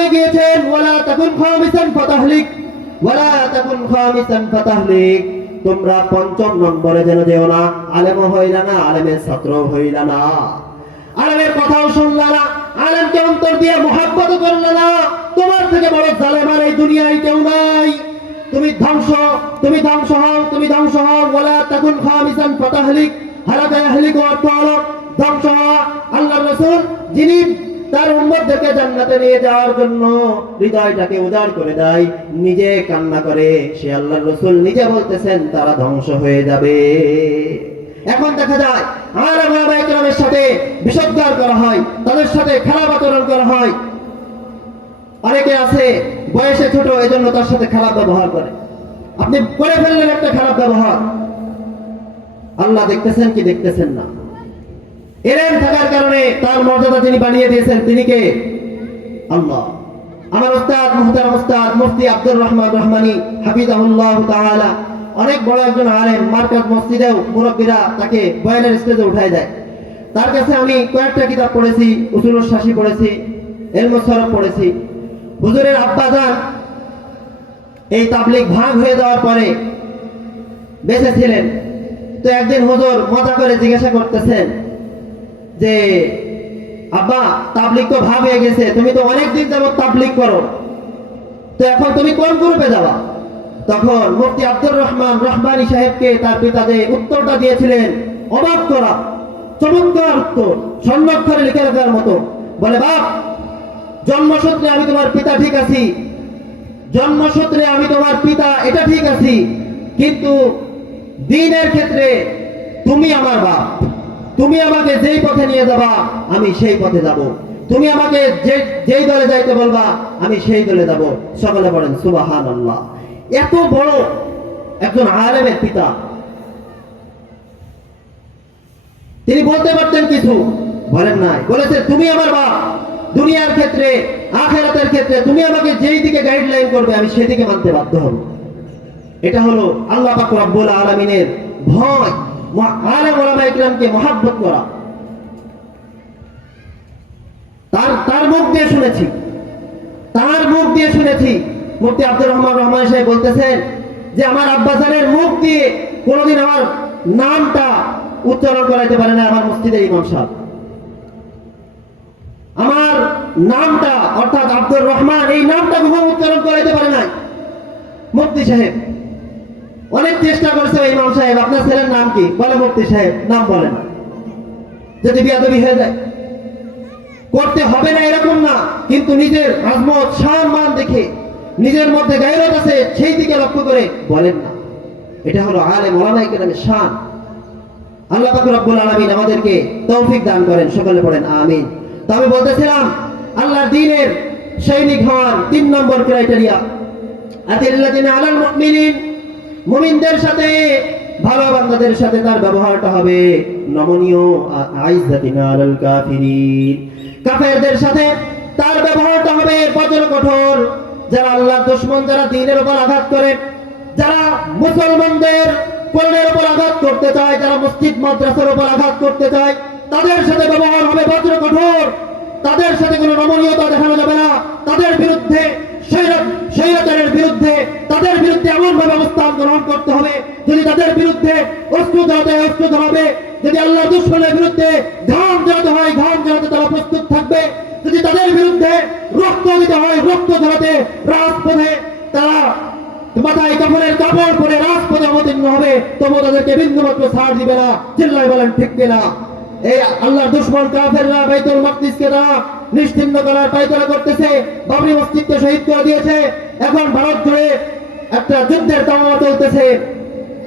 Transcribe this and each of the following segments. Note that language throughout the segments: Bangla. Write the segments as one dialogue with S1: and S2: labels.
S1: বলে গিয়েছেন, ওয়ালা তাকুন খামিসান ফাতাহলিক, ওয়ালা তাকুন খামিসান ফাতাহলিক। তোমরা পঞ্চম নম্বরে যেন যেও না, আলেম হইলা না, আলেমের ছাত্র হইলা না। আলেমের কথাও শুনলা না, আলেমকে অন্তর দিয়ে মহাব্বত করলে না। তোমার থেকে বড় জালেম আর এই দুনিয়ায় কেউ নাই। তুমি ধ্বংস তুমি ধ্বংস হও, তুমি ধ্বংস হও। ওয়ালা তাকুন খামিসান ফাতাহলিক হালাকা ইয়াহলিক অর্থ হলো ধ্বংস হওয়া আল্লাহ রাসূল, যিনি তার উম্মতদেরকে জান্নাতে নিয়ে যাওয়ার জন্য হৃদয়টাকে উদার করে দেয়, নিজে কান্না করে, সে আল্লাহর রসুল নিজে বলতেছেন, তারা ধ্বংস হয়ে যাবে। এখন দেখা যায় আর একরামের সাথে বিষোদ্গার করা হয়, তাদের সাথে খারাপ আচরণ করা হয়। অনেকে আছে, বয়সে ছোট, এজন্য তার সাথে খারাপ ব্যবহার করে। আপনি করে ফেললেন একটা খারাপ ব্যবহার। আল্লাহ দেখতেছেন কি দেখতেছেন না? এলেন থাকার কারণে তার মর্যাদা যিনি বানিয়ে দিয়েছেন, তিনি কে? আল্লাহ। আমার ওস্তাদ, মুহতারাম ওস্তাদ, মুফতি আব্দুর রহমান রহমানী, হাফিজাহুল্লাহ তাআলা, অনেক বড় একজন আলেম, মার্কাজ মসজিদেও মুরব্বীরা তাকে বয়ানের স্টেজে উঠায় দেয়। তার কাছে আমি কয়েকটা কিতাব পড়েছি, উসুল শাসী পড়েছি এলমসরফ পড়েছি। হুজুরের আব্বা যান, এই তাবলিক ভাগ হয়ে যাওয়ার পরে বেঁচে ছিলেন। তো একদিন হুজুর মজা করে জিজ্ঞাসা করতেছেন যে, আব্বা তাবলিক তো ভাগ হয়ে গেছে, তুমি তো অনেক দিন যাবত তাবলিক করো। তো এখন তুমি কোন গ্রুপে যাবা? তখন মুফতি আব্দুর রহমান রহমানী সাহেবকে তার পিতা যে উত্তরটা দিয়েছিলেন, অবাক করা, চমৎকার উত্তর স্বর্ণাক্ষরে লিখে রাখার মতো। বলে, বাপ, জন্মসূত্রে আমি তোমার পিতা ঠিক আছি। জন্মসূত্রে আমি তোমার পিতা এটা ঠিক আছি। কিন্তু দিনের ক্ষেত্রে তুমি আমার বাপ। তুমি আমাকে যেই পথে নিয়ে যাবা, আমি সেই পথে যাব। তুমি আমাকে যে, যেই দলে যাইতে বলবা, আমি সেই দলে যাব। সকলে বলেন সুবাহান আল্লাহ এত বড় একজন আলেমের পিতা। তিনি বলতে পারতেন কিছু, বলেন নাই। বলেছে, তুমি আমার বাপ, দুনিয়ার ক্ষেত্রে, আখেরাতের ক্ষেত্রে, তুমি আমাকে যেই দিকে গাইডলাইন করবে, আমি সেদিকে মানতে বাধ্য হব। এটা হলো আল্লাহ পাক রব্বুল আলামিনের ভয়। আলেম ওলামা ইকরামকে মহাব্বত করা। তার তার মুখ দিয়ে শুনেছি। তার মুখ দিয়ে শুনেছি। মুফতি আব্দুর রহমান রহমান সাহেব বলতেছেন যে, আমার মুখ দিয়ে কোনোদিন আমার নামটা উচ্চারণ করাইতে পারে না আমার মসজিদের ইমাম সাহেব। আমার নামটা, অর্থাৎ আব্দুর রহমান, এই নামটা কখনো উচ্চারণ করাইতে পারে নাই। মুফতি সাহেব অনেক চেষ্টা করছে ইমাম সাহেব। আপনার ছেলের নাম কি? বলে মুফতি সাহেব, নাম বলেন। যদি বিয়াদবি হয়ে যায়। করতে হবে না এরকম না, কিন্তু নিজের আজমত শান মান দেখে নিজের মধ্যে গায়রত আছে, সেই দিকে লক্ষ্য করে বলেন না। এটা হলো আলে মোলামাই কেরামের শান। আল্লাহ পাক রব্বুল আলামিন আমাদেরকে তৌফিক দান করেন, সকলে পড়েন, আমিন। তো আমি বলতেছিলাম, আল্লাহর দিনের সৈনিক হওয়ার তিন নম্বর ক্রাইটেরিয়া আদিল্লাদিনা আলাল মুমিনিন মুমিনদের সাথে, ভালো বান্দাদের সাথে তার ব্যবহারটা হবে। নমনীয় আ- আইজ্জাতিনা আলাল কাফিরিন। কাফেরদের সাথে তার ব্যবহারটা হবে বজ্র কঠোর। যারা আল্লাহর দুশমন, যারা দ্বীনের উপর আঘাত করে, যারা মুসলমানদের কোরআনের উপর আঘাত করতে চায়, যারা মসজিদ, মাদ্রাসার উপর আঘাত করতে চায়, তাদের সাথে ব্যবহার হবে বজ্র কঠোর। তাদের সাথে কোনো নমনীয়তা দেখানো যাবে না। তাদের বিরুদ্ধে স্বৈরাচারের বিরুদ্ধে তাদের বিরুদ্ধে এমন ভাবে অবস্থান গ্রহণ করতে হবে যদি তাদের বিরুদ্ধে অস্ত্র হয়, অস্ত্র ধরাবে যদি আল্লাহ দুশ্মনের বিরুদ্ধে ঘাম জড়াতে হয় ঘাম জড়াতে তারা প্রস্তুত থাকবে। যদি তাদের বিরুদ্ধে রক্ত দিতে হয় রক্ত ধরাতে রাজপথে তারা মাথায় কাপড়ের কাপড় পরে রাজপথে অবতীর্ণ হবে তবু তাদেরকে বিন্দু মাত্র ছাড় দিবে না চিল্লাই বলেন ঠিক কিনা? এই আল্লাহর দুশ্মন কাফেররা বাইতুল মাকদিসকে তারা নিশ্চিন্ন করার পায়তারা করতেছে বাবরি মসজিদকে শহীদ করে দিয়েছে। এখন ভারত জুড়ে একটা যুদ্ধের তামামা চলতেছে।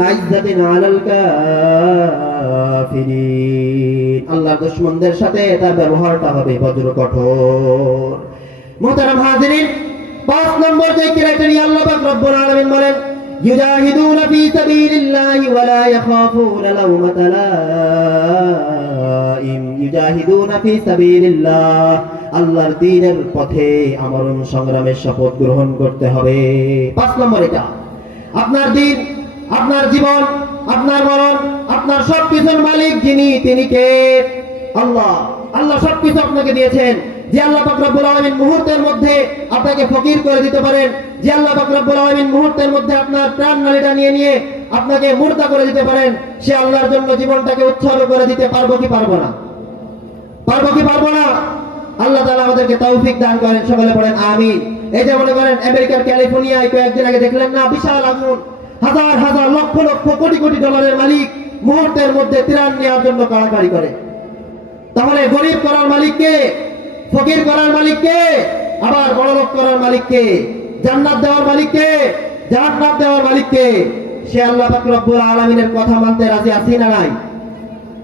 S1: আইজ্জাতিন আলাল কাফিরিন আল্লাহর দুশমনদের সাথে তার ব্যবহারটা হবে বজ্র কঠোর মোহতারাম হাজিরিন পাঁচ নম্বর যে ক্রাইটেরিয়া আল্লাহ পাক রব্বুল আলামিন বলেন يجاهدون في سبيل الله ولا يخافون لومة لائم يجاهدون في سبيل الله আল্লাহর দ্বীনের পথে আমরণ সংগ্রামের শপথ গ্রহণ করতে হবে পাঁচ নম্বর এটা আপনার দিন আপনার জীবন, আপনার মরণ, আপনার সবকিছুর মালিক যিনি, তিনি কে? আল্লাহ। আল্লাহ সবকিছু আপনাকে দিয়েছেন। যে আল্লাহ পাক রব্বুল আলামিন মুহূর্তের মধ্যে আপনাকে ফকির করে দিতে পারেন, যে আল্লাহ পাক রব্বুল আলামিন মুহূর্তের মধ্যে আপনার প্রাণ নালীটা নিয়ে নিয়ে আপনাকে মুর্দা করে দিতে পারেন, সে আল্লাহর জন্য জীবনটাকে উৎসর্গ করে দিতে পারব কি পারব না? পারব কি পারব না? আল্লাহ তাআলা আমাদেরকে তৌফিক দান করেন, সকলে পড়েন আমি এই যে মনে করেন, আমেরিকার ক্যালিফোর্নিয়ায় কয়েকদিন আগে দেখলেন না, বিশাল আগুন। হাজার হাজার লক্ষ লক্ষ কোটি কোটি ডলারের মালিক মুহূর্তের মধ্যে ত্রাণ নেওয়ার জন্য কাড়াকাড়ি করে। তাহলে গরিব করার মালিককে ফকির করার মালিককে আবার বড় লোক করার মালিককে জান্নাত দেওয়ার মালিককে জাহান্নাত দেওয়ার মালিককে সে আল্লাহ পাক রব্বুল আলামিনের কথা মানতে রাজি আছি না নাই?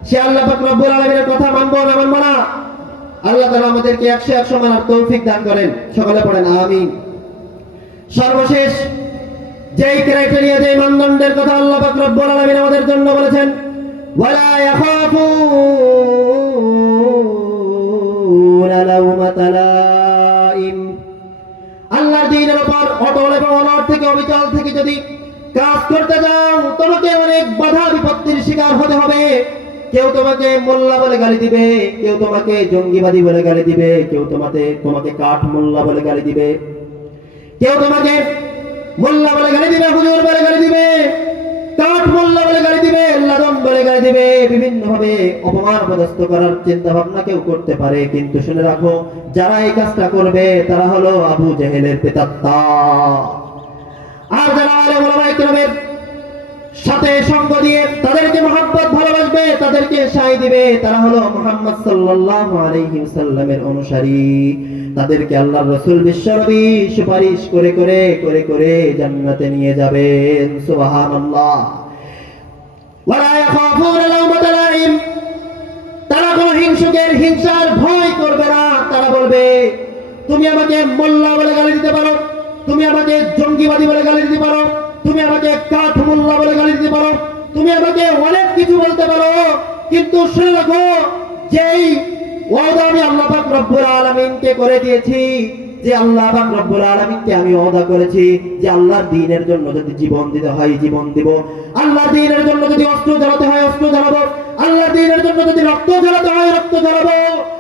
S1: সে আল্লাহ পাক রব্বুল আলামিনের কথা মানবো না মানবো না? আল্লাহ তাআলা আমাদেরকে একশো একশো মানার তৌফিক দান করেন। সকলে পড়েন, আমিন। সর্বশেষ যেই ক্রাইটেরিয়া যেই মানদণ্ডের কথা আল্লাহ পাক রব্বুল আলামিন আমাদের জন্য বলেছেন, ওয়ালা ইয়াখাফুনা লাউমাতা লাইম আল্লাহর দ্বীনের উপর অটল এবং অনড় থেকে অবিচল থেকে যদি কাজ করতে যাও, তোমাকে অনেক বাধা বিপত্তির শিকার হতে হবে। কেউ তোমাকে মোল্লা বলে গালি দিবে, কেউ তোমাকে জঙ্গিবাদী বলে গালি দিবে, কেউ তোমাকে তোমাকে কাঠ মোল্লা বলে গালি দিবে। কেউ তোমাকে মোল্লা বলে গালি দিবে, হুজুর বলে গালি দিবে কাঠ মোল্লা বলে গালি দিবে লাদম বলে গালি দিবে বিভিন্ন ভাবে অপমান পদস্থ করার চিন্তা ভাবনা কেউ করতে পারে, কিন্তু শুনে রাখো, যারা এই কাজটা করবে, তারা হলো আবু জেহেলের পেতাত্তা আর যারা আলে ওলামায়ে কেরামের সাথে সঙ্গ দিয়ে তাদেরকে মহাব্বত ভালোবাসবে, তাদেরকে সাই দিবে, তারা হলো মোহাম্মদ সাল্লাল্লাহু আলাইহি ওয়াসাল্লামের অনুসারী। তাদেরকে আল্লাহর রসুল বিশ্বনবী সুপারিশ করে করে করে করে জান্নাতে নিয়ে যাবেন। লাওমাতা লাইম তারা কোনো হিংসুকের হিংসার ভয় করবে না। তারা বলবে, তুমি আমাকে মোল্লা বলে গালি দিতে পারো। তুমি আমাকে জঙ্গিবাদী বলে গালি দিতে পারো। তুমি আমাকে কাঠ মোল্লা বলে গালি দিতে পারো। তুমি আমাকে অনেক কিছু বলতে পারো। কিন্তু শুনে রাখো, যেই ওয়াদা আমি আল্লাহ পাক রব্বুল আলামিনকে করে দিয়েছি যে আল্লাহ পাক রব্বুল আলামিনকে আমি ওয়াদা করেছি যে আল্লাহর দ্বীনের জন্য যদি জীবন দিতে হয়, জীবন দিব। আল্লাহর দ্বীনের জন্য যদি অস্ত্র জ্বালাতে হয়, অস্ত্র জ্বালাবো। আল্লাহর দ্বীনের জন্য যদি রক্ত জ্বালাতে হয়, রক্ত জ্বালাবো।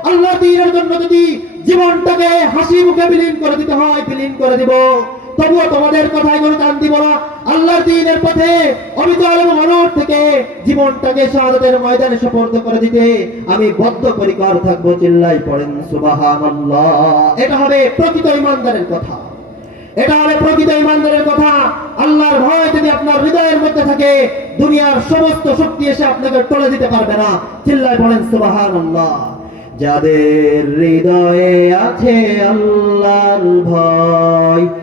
S1: আল্লাহর দ্বীনের জন্য যদি জীবনটাকে হাসি মুখে বিলীন করে দিতে হয়, বিলীন করে দিব। তবুও তোমাদের কথায় কোনো কান দিব না আল্লাহর দ্বীনের পথে অবিচল এবং অনড় থেকে জীবনটাকে শাহাদাতের ময়দানে সুপর্দ করে দিতে আমি বদ্ধ পরিকর থাকব চিল্লাই পড়েন, সুবহানাল্লাহ। এটা হবে প্রকৃত ইমানদারের কথা। এটা হলো প্রকৃত ইমানদারের কথা। আল্লাহর ভয় যদি আপনার হৃদয়ের মধ্যে থাকে, দুনিয়ার সমস্ত শক্তি এসে আপনাকে টলে দিতে পারবে না। চিল্লায় পড়েন, সুবহানাল্লাহ। যাদের হৃদয়ে আছে আল্লাহর ভয়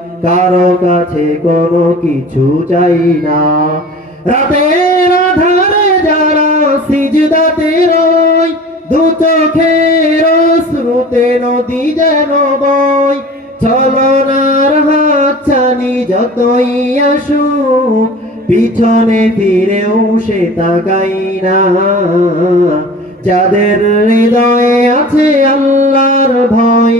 S1: কারও কাছে কোনো কিছু চাই না। রাতের আধারে যারা সিজদাতে রয়, দু চোখের শ্রুতে নদী যেন বয়। ছলনার হাত ছানি যতই আসুক, পিছনে ফিরেও সে তাকাই না। যাদের হৃদয়ে আছে আল্লাহর ভয়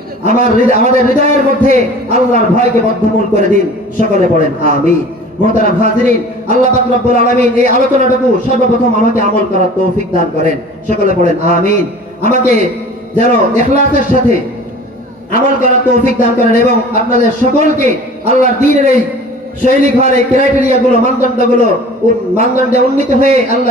S1: আমার আমাদের হৃদয়ের মধ্যে আল্লাহর ভয়কে বদ্ধমূল করে দিন। সকলে পড়েন আমিন। মোহতারাম আল্লাহ পাক রব্বুল এই আলোচনাটুকু সর্বপ্রথম আমাকে আমল করার তৌফিক দান করেন। সকলে আমিন। আমাকে যেন ইখলাসের সাথে আমল করার তৌফিক দান করেন এবং আপনাদের সকলকে আল্লাহর দিনের এই মানদণ্ডগুলো উন- মানদণ্ডে উন্নীত হয়ে আল্লাহ